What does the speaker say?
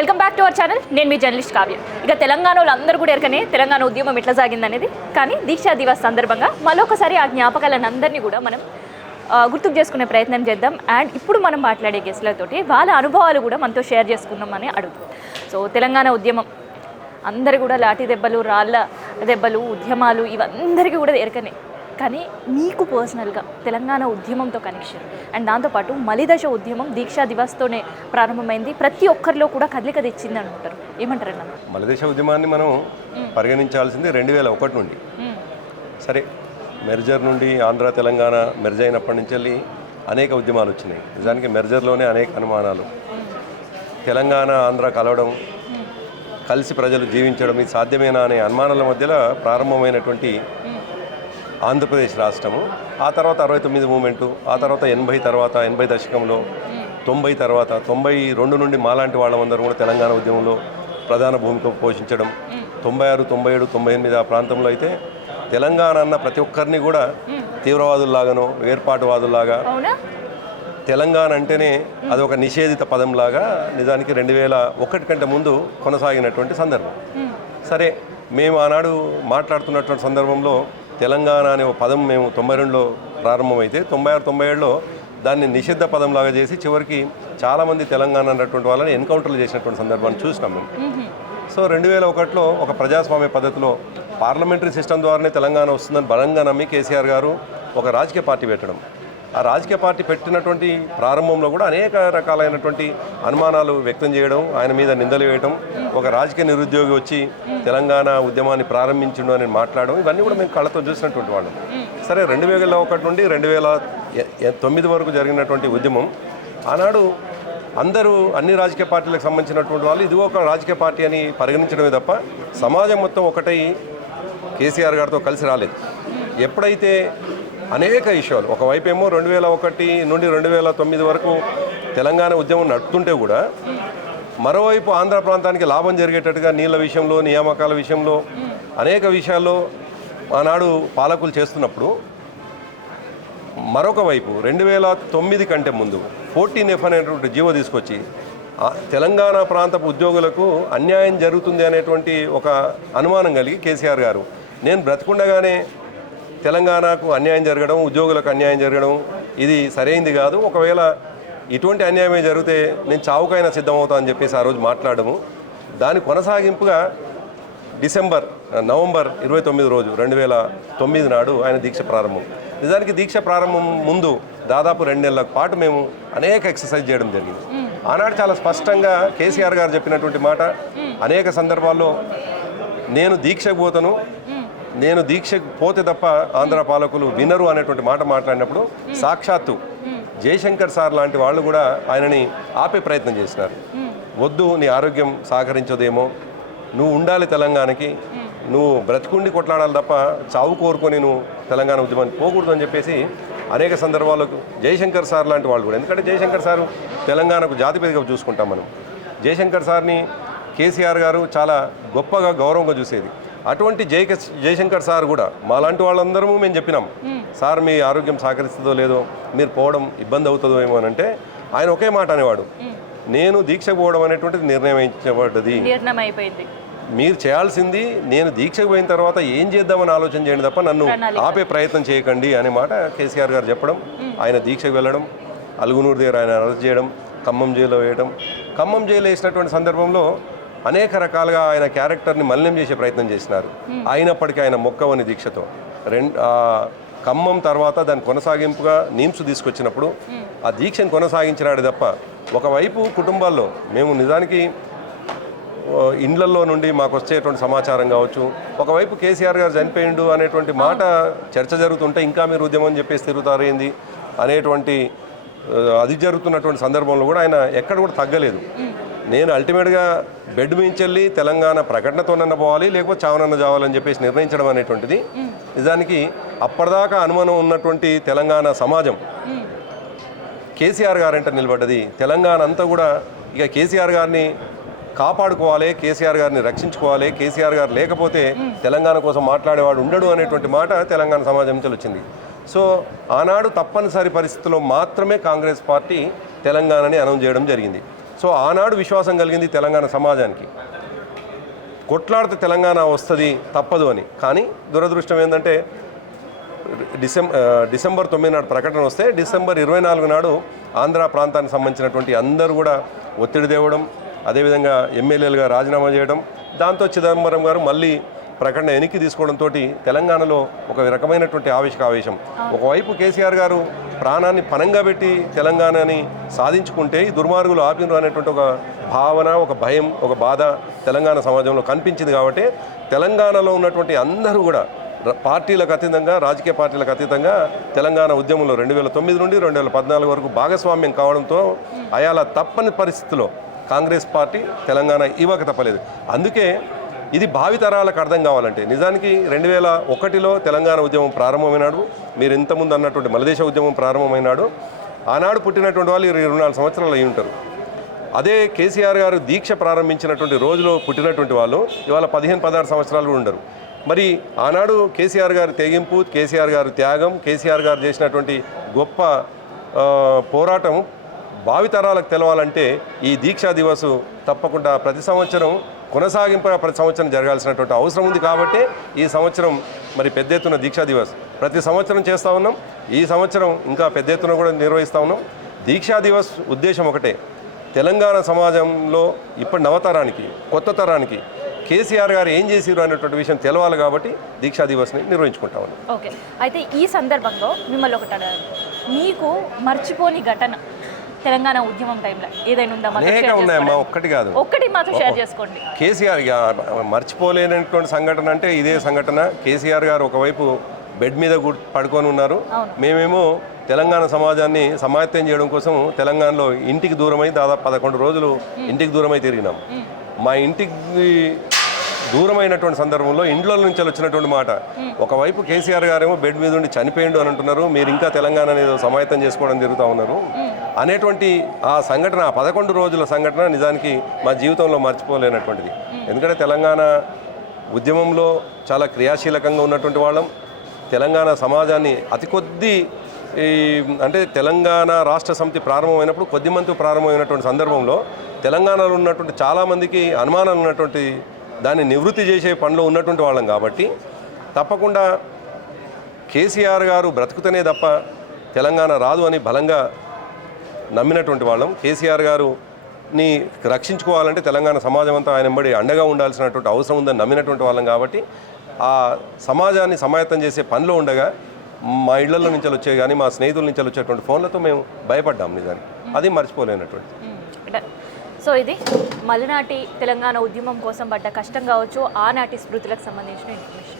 Welcome back to our channel. నేను మీ journalist Kavya. ఇక తెలంగాణలో అందరూ కూడా ఎరకనే తెలంగాణ ఉద్యమం ఎట్లా సాగిందనేది, కానీ దీక్షా దివస్ సందర్భంగా మరొకసారి ఆ జ్ఞాపకాలను అందరినీ కూడా మనం గుర్తుకు చేసుకునే ప్రయత్నం చేద్దాం. అండ్ ఇప్పుడు మనం మాట్లాడే గెస్ట్లతోటి వాళ్ళ అనుభవాలు కూడా మనతో షేర్ చేసుకుందామని అడుగుతాం. సో తెలంగాణ ఉద్యమం అందరు కూడా లాఠీ దెబ్బలు, రాళ్ళ దెబ్బలు, ఉద్యమాలు ఇవందరికీ కూడా ఎరకనే. కానీ మీకు పర్సనల్గా తెలంగాణ ఉద్యమంతో కనెక్షన్ అండ్ దాంతోపాటు మలిదశ ఉద్యమం దీక్షా దివస్తోనే ప్రారంభమైంది, ప్రతి ఒక్కరిలో కూడా కదలిక తెచ్చింది అంటారు. ఏమంటారు అన్న? మలిదశ ఉద్యమాన్ని మనం పరిగణించాల్సింది 2001 నుండి. సరే, మెర్జర్ నుండి ఆంధ్ర తెలంగాణ మెర్జ్ అయినప్పటి నుంచి వెళ్ళి అనేక ఉద్యమాలు వచ్చినాయి. నిజానికి మెర్జర్లోనే అనేక అనుమానాలు, తెలంగాణ ఆంధ్ర కలవడం, కలిసి ప్రజలు జీవించడం ఇది సాధ్యమేనా అనే అనుమానాల మధ్యలో ప్రారంభమైనటువంటి ఆంధ్రప్రదేశ్ రాష్ట్రము. ఆ తర్వాత 69 మూమెంటు, ఆ తర్వాత 80 తర్వాత 80 దశకంలో, 90 తర్వాత 92 నుండి మాలాంటి వాళ్ళందరూ కూడా తెలంగాణ ఉద్యమంలో ప్రధాన భూమిక పోషించడం, 96, 97, 98 ఆ ప్రాంతంలో అయితే తెలంగాణ అన్న ప్రతి ఒక్కరిని కూడా తీవ్రవాదుల్లాగానో వేర్పాటువాదుల్లాగా, తెలంగాణ అంటేనే అది ఒక నిషేధిత పదంలాగా నిజానికి 2001 కంటే ముందు కొనసాగినటువంటి సందర్భం. సరే, మేము ఆనాడు మాట్లాడుతున్నటువంటి సందర్భంలో తెలంగాణ అనే ఒక పదం మేము 92లో ప్రారంభమైతే 96, 97లో దాన్ని నిషిద్ధ పదంలాగా చేసి చివరికి చాలామంది తెలంగాణ అన్నటువంటి వాళ్ళని ఎన్కౌంటర్లు చేసినటువంటి సందర్భాన్ని చూసినాం మేము. సో 2001లో ఒక ప్రజాస్వామ్య పద్ధతిలో పార్లమెంటరీ సిస్టమ్ ద్వారానే తెలంగాణ వస్తుందని బలంగా నమ్మి కేసీఆర్ గారు ఒక రాజకీయ పార్టీ పెట్టడం. ఆ రాజకీయ పార్టీ పెట్టినటువంటి ప్రారంభంలో కూడా అనేక రకాలైనటువంటి అనుమానాలు వ్యక్తం చేయడం, ఆయన మీద నిందలు వేయడం, ఒక రాజకీయ నిరుద్యోగి వచ్చి తెలంగాణ ఉద్యమాన్ని ప్రారంభించడం అని మాట్లాడడం, ఇవన్నీ కూడా మేము కళ్ళతో చూసినటువంటి వాళ్ళం. సరే, 2001 నుండి 2009 వరకు జరిగినటువంటి ఉద్యమం ఆనాడు అందరూ అన్ని రాజకీయ పార్టీలకు సంబంధించినటువంటి వాళ్ళు ఇది ఒక రాజకీయ పార్టీ అని పరిగణించడమే తప్ప సమాజం మొత్తం ఒకటై కేసీఆర్ గారితో కలిసి రాలేదు. ఎప్పుడైతే అనేక విషయాలు ఒకవైపు ఏమో 2001 నుండి 2009 వరకు తెలంగాణ ఉద్యమం నడుపుతుంటే కూడా మరోవైపు ఆంధ్ర ప్రాంతానికి లాభం జరిగేటట్టుగా నీళ్ళ విషయంలో, నియామకాల విషయంలో అనేక విషయాల్లో ఆనాడు పాలకులు చేస్తున్నప్పుడు, మరొక వైపు 2009 కంటే ముందు 14F అనేటువంటి జీవో తీసుకొచ్చి తెలంగాణ ప్రాంతపు ఉద్యోగులకు అన్యాయం జరుగుతుంది అనేటువంటి ఒక అనుమానం కలిగి కేసీఆర్ గారు నేను బ్రతికుండగానే తెలంగాణకు అన్యాయం జరగడం, ఉద్యోగులకు అన్యాయం జరగడం ఇది సరైంది కాదు, ఒకవేళ ఇటువంటి అన్యాయమే జరిగితే నేను చావుకైనా సిద్ధమవుతా అని చెప్పేసి ఆ రోజు మాట్లాడము. దాని కొనసాగింపుగా నవంబర్ 29 రోజు 2009 నాడు ఆయన దీక్ష ప్రారంభం. నిజానికి దీక్ష ప్రారంభం ముందు దాదాపు 2 నెలల పాటు మేము అనేక ఎక్సర్సైజ్ చేయడం జరిగింది. ఆనాడు చాలా స్పష్టంగా కేసీఆర్ గారు చెప్పినటువంటి మాట, అనేక సందర్భాల్లో నేను దీక్షకు పోతాను, నేను దీక్షకు పోతే తప్ప ఆంధ్ర పాలకులు వినరు అనేటువంటి మాట మాట్లాడినప్పుడు సాక్షాత్తు జయశంకర్ సార్ లాంటి వాళ్ళు కూడా ఆయనని ఆపే ప్రయత్నం చేసినారు. వద్దు, నీ ఆరోగ్యం సహకరించదేమో, నువ్వు ఉండాలి తెలంగాణకి, నువ్వు బ్రతికుండి కొట్లాడాలి తప్ప చావు కోరుకొని నువ్వు తెలంగాణ ఉద్యమానికి పోకూడదు అని చెప్పేసి అనేక సందర్భాల్లో జయశంకర్ సార్ లాంటి వాళ్ళు కూడా, ఎందుకంటే జయశంకర్ సారు తెలంగాణకు జాతిపేదగా చూసుకుంటాం మనం. జయశంకర్ సార్ని కేసీఆర్ గారు చాలా గొప్పగా గౌరవంగా చూసేది. అటువంటి జయశంకర్ సార్ కూడా మాలాంటి వాళ్ళందరము మేము చెప్పినాం, సార్ మీ ఆరోగ్యం సహకరిస్తుందో లేదో, మీరు పోవడం ఇబ్బంది అవుతుందో ఏమో అని అంటే ఆయన ఒకే మాట అనేవాడు, నేను దీక్షకు పోవడం అనేటువంటిది నిర్ణయించబడ్డది, మీరు చేయాల్సింది నేను దీక్షకు పోయిన తర్వాత ఏం చేద్దామని ఆలోచన చేయండి తప్ప నన్ను ఆపే ప్రయత్నం చేయకండి అనే మాట కేసీఆర్ గారు చెప్పడం. ఆయన దీక్షకు వెళ్ళడం, అలుగునూరు దగ్గర ఆయన అరెస్ట్ చేయడం, ఖమ్మం జైల్లో వేయడం. ఖమ్మం జైలు వేసినటువంటి సందర్భంలో అనేక రకాలుగా ఆయన క్యారెక్టర్ని మలినం చేసే ప్రయత్నం చేసినారు. అయినప్పటికీ ఆయన మొక్కవని దీక్షతో ఖమ్మం తర్వాత దాని కొనసాగింపుగా నీమ్స్ తీసుకొచ్చినప్పుడు ఆ దీక్షను కొనసాగించినాడు తప్ప ఒకవైపు కుటుంబాల్లో మేము నిజానికి ఇండ్లల్లో నుండి మాకు వచ్చేటువంటి సమాచారం కావచ్చు, ఒకవైపు కేసీఆర్ గారు చనిపోయిండు అనేటువంటి మాట చర్చ జరుగుతుంటే ఇంకా మీరు ఉద్యమం చెప్పేసి తిరుగుతారేంది అనేటువంటి అది జరుగుతున్నటువంటి సందర్భంలో కూడా ఆయన ఎక్కడ కూడా తగ్గలేదు. నేను అల్టిమేట్గా బెడ్ మించెళ్ళి తెలంగాణ ప్రకటనతోనన్న పోవాలి, లేకపోతే చావనన్న చావాలని చెప్పేసి నిర్ణయించడం అనేటువంటిది నిజానికి అప్పటిదాకా అనుమానం ఉన్నటువంటి తెలంగాణ సమాజం కేసీఆర్ గారంటే నిలబడ్డది. తెలంగాణ అంతా కూడా ఇక కేసీఆర్ గారిని కాపాడుకోవాలి, కేసీఆర్ గారిని రక్షించుకోవాలి, కేసీఆర్ గారు లేకపోతే తెలంగాణ కోసం మాట్లాడేవాడు ఉండడు అనేటువంటి మాట తెలంగాణ సమాజం నుంచి వచ్చింది. సో ఆనాడు తప్పనిసరి పరిస్థితుల్లో మాత్రమే కాంగ్రెస్ పార్టీ తెలంగాణని అనౌన్స్ చేయడం జరిగింది. సో ఆనాడు విశ్వాసం కలిగింది తెలంగాణ సమాజానికి, కొట్లాడితే తెలంగాణ వస్తుంది తప్పదు అని. కానీ దురదృష్టం ఏంటంటే డిసెంబర్ 9 నాడు ప్రకటన వస్తే డిసెంబర్ 24 నాడు ఆంధ్ర ప్రాంతానికి సంబంధించినటువంటి అందరూ కూడా ఒత్తిడి తేవడం, అదేవిధంగా ఎమ్మెల్యేలుగా రాజీనామా చేయడం, దాంతో చిదంబరం గారు మళ్ళీ ప్రకటన వెనక్కి తీసుకోవడంతో తెలంగాణలో ఒక రకమైనటువంటి ఆవేశం. ఒకవైపు కేసీఆర్ గారు ప్రాణాన్ని పణంగా పెట్టి తెలంగాణని సాధించుకుంటే ఈ దుర్మార్గులు ఆపినరు అనేటువంటి ఒక భావన, ఒక భయం, ఒక బాధ తెలంగాణ సమాజంలో కనిపించింది. కాబట్టి తెలంగాణలో ఉన్నటువంటి అందరూ కూడా పార్టీలకు అతీతంగా, రాజకీయ పార్టీలకు అతీతంగా తెలంగాణ ఉద్యమంలో 2009 నుండి 2014 వరకు భాగస్వామ్యం కావడంతో అయాల తప్పని పరిస్థితిలో కాంగ్రెస్ పార్టీ తెలంగాణ ఇవ్వక తప్పలేదు. అందుకే ఇది భావితరాలకు అర్థం కావాలంటే నిజానికి 2001లో తెలంగాణ ఉద్యమం ప్రారంభమైనాడు, మీరు ఇంతకుముందు అన్నటువంటి మలదేశ ఉద్యమం ప్రారంభమైనాడు. ఆనాడు పుట్టినటువంటి వాళ్ళు 24 సంవత్సరాలు అయి ఉంటారు. అదే కేసీఆర్ గారు దీక్ష ప్రారంభించినటువంటి రోజులో పుట్టినటువంటి వాళ్ళు ఇవాళ 15-16 సంవత్సరాలు కూడా ఉండరు. మరి ఆనాడు కేసీఆర్ గారి తెగింపు, కేసీఆర్ గారి త్యాగం, కేసీఆర్ గారు చేసినటువంటి గొప్ప పోరాటం భావితరాలకు తెలవాలంటే ఈ దీక్షా దివస్ తప్పకుండా ప్రతి సంవత్సరం కొనసాగింపుగా ప్రతి సంవత్సరం జరగాల్సినటువంటి అవసరం ఉంది. కాబట్టి ఈ సంవత్సరం మరి పెద్ద ఎత్తున దీక్షా దివస్ ప్రతి సంవత్సరం చేస్తూ ఉన్నాం. ఈ సంవత్సరం ఇంకా పెద్ద ఎత్తున కూడా నిర్వహిస్తూ ఉన్నాం. దీక్షా దివస్ ఉద్దేశం ఒకటే, తెలంగాణ సమాజంలో ఇప్పటి నవతరానికి, కొత్త తరానికి కేసీఆర్ గారు ఏం చేసిరు అనేటువంటి విషయం తెలవాలి. కాబట్టి దీక్షా దివస్ని నిర్వహించుకుంటా ఉన్నాం. ఓకే, అయితే ఈ సందర్భంగా మిమ్మల్ని ఒకటి అడగాలి, మీకు మర్చిపోని ఘటన తెలంగాణ ఉద్యమం టైంలో ఏదైనా ఉందా? అనేక ఉన్నాయమ్మా, ఒక్కటి కాదు, ఒక్కటి మాతో షేర్ చేసుకోండి. కేసీఆర్ మర్చిపోలేనటువంటి సంఘటన అంటే ఇదే సంఘటన. కేసీఆర్ గారు ఒకవైపు బెడ్ మీద పడుకొని ఉన్నారు, మేమేమో తెలంగాణ సమాజాన్ని సమాయత్తం చేయడం కోసం తెలంగాణలో ఇంటికి దూరమై దాదాపు 11 రోజులు ఇంటికి దూరమై తిరిగినాం. మా ఇంటికి దూరమైనటువంటి సందర్భంలో ఇంట్లో నుంచి వచ్చినటువంటి మాట, ఒకవైపు కేసీఆర్ గారేమో బెడ్ మీద ఉండి చనిపోయిండు అని అంటున్నారు, మీరు ఇంకా తెలంగాణ ఏదో సమాయత్తం చేసుకోవడం జరుగుతూ ఉన్నారు అనేటువంటి ఆ సంఘటన, ఆ 11 రోజుల సంఘటన నిజానికి మా జీవితంలో మర్చిపోలేనటువంటిది. ఎందుకంటే తెలంగాణ ఉద్యమంలో చాలా క్రియాశీలకంగా ఉన్నటువంటి వాళ్ళం. తెలంగాణ సమాజాన్ని అతి కొద్ది అంటే తెలంగాణ రాష్ట్ర సమితి ప్రారంభమైనప్పుడు కొద్ది మంది ప్రారంభమైనటువంటి సందర్భంలో తెలంగాణలో ఉన్నటువంటి చాలామందికి అనుమానాలు ఉన్నటువంటి దాన్ని నివృత్తి చేసే పనిలో ఉన్నటువంటి వాళ్ళం. కాబట్టి తప్పకుండా కేసీఆర్ గారు బ్రతుకుతనే తప్ప తెలంగాణ రాదు అని బలంగా నమ్మినటువంటి వాళ్ళం. కేసీఆర్ గారుని రక్షించుకోవాలంటే తెలంగాణ సమాజం అంతా ఆయన వెంబడి అండగా ఉండాల్సినటువంటి అవసరం ఉందని నమ్మినటువంటి వాళ్ళం. కాబట్టి ఆ సమాజాన్ని సమాయత్తం చేసే పనిలో ఉండగా మా ఇళ్లలో నుంచి వచ్చే కానీ మా స్నేహితుల నుంచి వచ్చేటువంటి ఫోన్లతో మేము భయపడ్డాం. నిజానికి అది మర్చిపోలేనటువంటి. సో ఇది మలనాటి తెలంగాణ ఉద్యమం కోసం పడ్డ కష్టం కావచ్చు, ఆనాటి స్మృతులకు సంబంధించిన ఇన్ఫర్మేషన్.